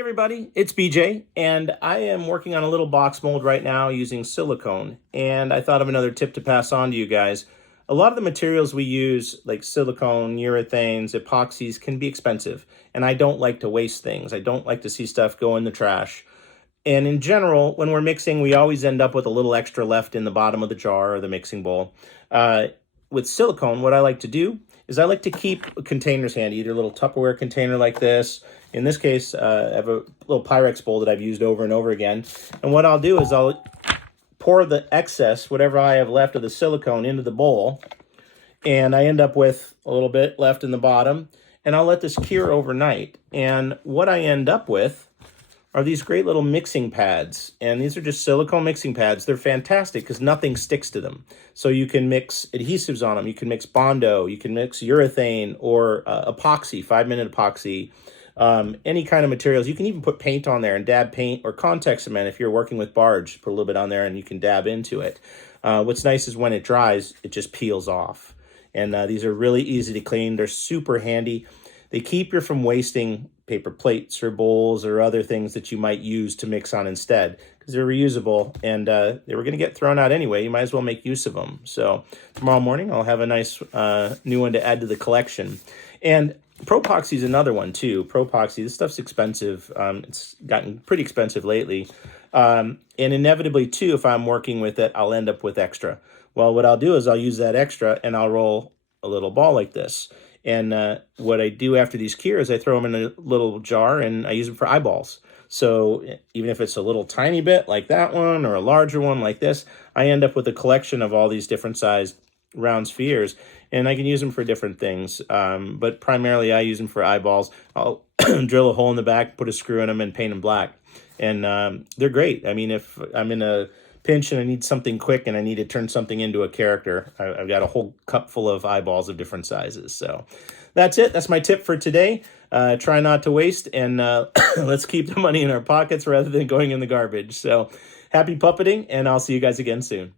everybody, it's BJ, and I am working on a little box mold right now using silicone, and I thought of another tip to pass on to you guys. A lot of the materials we use, like silicone, urethanes, epoxies, can be expensive, and I don't like to waste things. I don't like to see stuff go in the trash. And in general, when we're mixing, we always end up with a little extra left in the bottom of the jar or the mixing bowl. With silicone, what I like to do is I like to keep containers handy, either a little Tupperware container like this. In this case, I have a little Pyrex bowl that I've used over and over again. And what I'll do is I'll pour the excess, whatever I have left of the silicone, into the bowl. And I end up with a little bit left in the bottom. And I'll let this cure overnight. And what I end up with are these great little mixing pads. And these are just silicone mixing pads. They're fantastic because nothing sticks to them. So you can mix adhesives on them. You can mix Bondo. You can mix urethane or epoxy, 5-minute epoxy, any kind of materials. You can even put paint on there and dab paint or contact cement if you're working with barge. Put a little bit on there and you can dab into it. What's nice is when it dries, it just peels off. And these are really easy to clean. They're super handy. They keep you from wasting paper plates or bowls or other things that you might use to mix on instead, because they're reusable and they were going to get thrown out anyway. You might as well make use of them. So tomorrow morning I'll have a nice new one to add to the collection. And Propoxy is another one too. Propoxy, this stuff's expensive. It's gotten pretty expensive lately. And inevitably too, if I'm working with it, I'll end up with extra. Well, what I'll do is I'll use that extra and I'll roll a little ball like this. And what I do after these cures, I throw them in a little jar and I use them for eyeballs. So even if it's a little tiny bit like that one or a larger one like this, I end up with a collection of all these different sized round spheres, and I can use them for different things. But primarily I use them for eyeballs. I'll drill a hole in the back, put a screw in them, and paint them black. And they're great. I mean, if I'm in a pinch and I need something quick and I need to turn something into a character, I've got a whole cup full of eyeballs of different sizes. So that's it. That's my tip for today. Try not to waste, and let's keep the money in our pockets rather than going in the garbage. So happy puppeting, and I'll see you guys again soon.